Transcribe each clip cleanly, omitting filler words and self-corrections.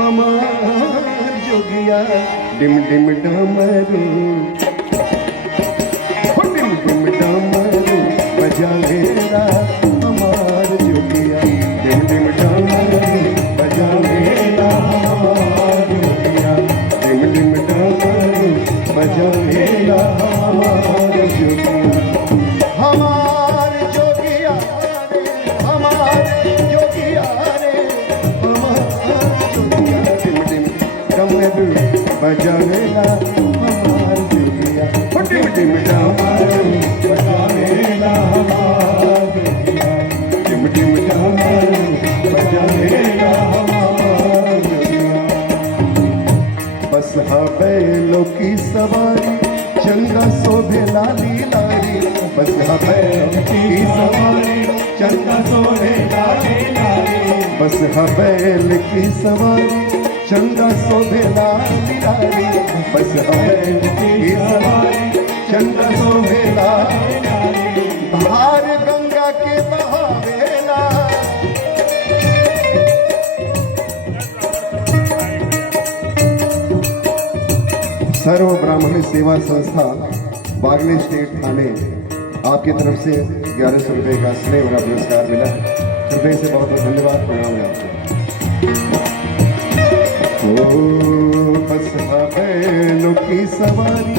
हमार जोगिया dim dim डमरू, dim dim डमरू बजावेला हमार जोगिया, डिम डिम डमरू बजावेला हमार जोगिया, डिम डिम डमरू बजावेला हमार जोगिया। हमार जोगिया रे, हमार जोगिया रे, हमार जोगिया डिम डिम डमरू बजावेला हमार जोगिया, डिम डिम डमरू बजावेला हमार जोगिया, डिम डिम डमरू बजावेला हमार जोगिया। बस हा बैलों की सवारी चंदा शोभेला लीलारी, बस हा बैलों की सवारी चंदा शोभेला लीलारी, बस हा बैल की सवारी चंदा शोभेला लीलारी, बस हा बैल की सवारी चंदा शोभेला लीलारी। धार गंगा के बहावेला, सर्व ब्राह्मण सेवा संस्था बागले स्टेट थाने आपकी तरफ से 1100 रुपये का स्नेह भरा पुरस्कार मिला। हृदय से बहुत बहुत धन्यवाद, प्रणाम है आपको। बस हा बैलों की सवारी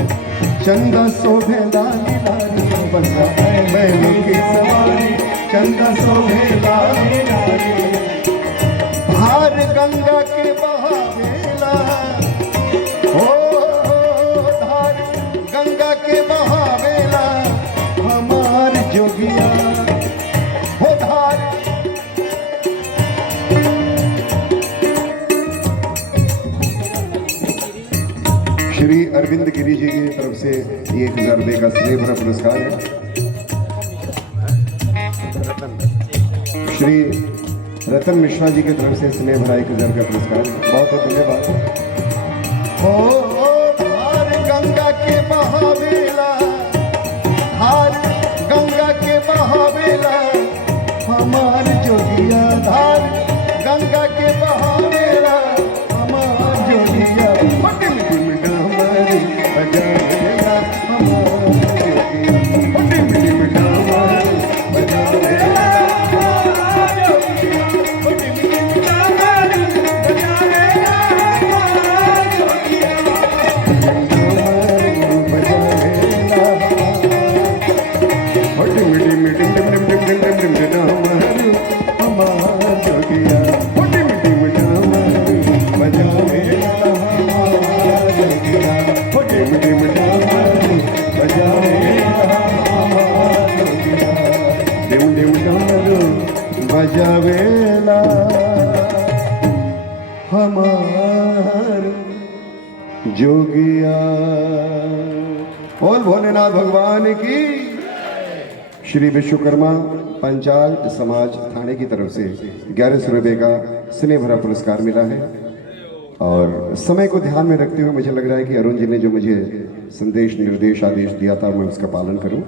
चंदा शोभेला लीलारी, बस हा बैलों की सवारी चंदा शोभेला लीलारी। धार गंगा के बहावेला, गंगा के बहावेला हमार जोगिया हो धार। श्री अरविंद गिरी जी की तरफ से 1000 रुपये का स्नेह भरा पुरस्कार है। श्री रतन मिश्रा जी की तरफ से स्नेह भरा 1000 का पुरस्कार है। बहुत बहुत धन्यवाद। गंगा के बहावेला, धार गंगा के बहावेला हमार जोगिया, धार गंगा के बहावेला हमार जोगिया, डिम डिम डमरू बजावेला हमार जोगिया, डिम डिम डमरू बजावेला हमार जोगिया, डिम डिम डमरू बजावेला हमार जोगिया। बजावेला हमार जोगिया। बोल भोलेनाथ भगवान की। श्री विश्वकर्मा पंचाल समाज थाने की तरफ से 1100 रुपये का स्नेह भरा पुरस्कार मिला है। और समय को ध्यान में रखते हुए मुझे लग रहा है कि अरुण जी ने जो मुझे संदेश निर्देश आदेश दिया था मैं उसका पालन करूं।